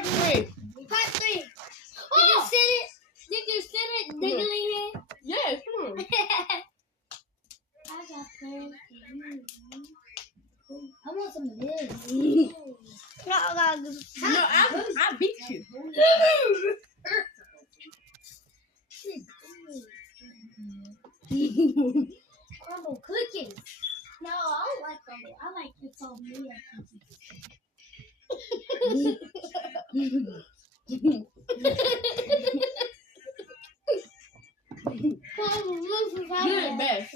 Part 3. Part 3. Oh! Did you sit it diggling here? Yes, come on. I got plans for you. I want some of this. No, I beat you. Crumble cookies. No, I don't like crumble. I like it's all me. You're the best.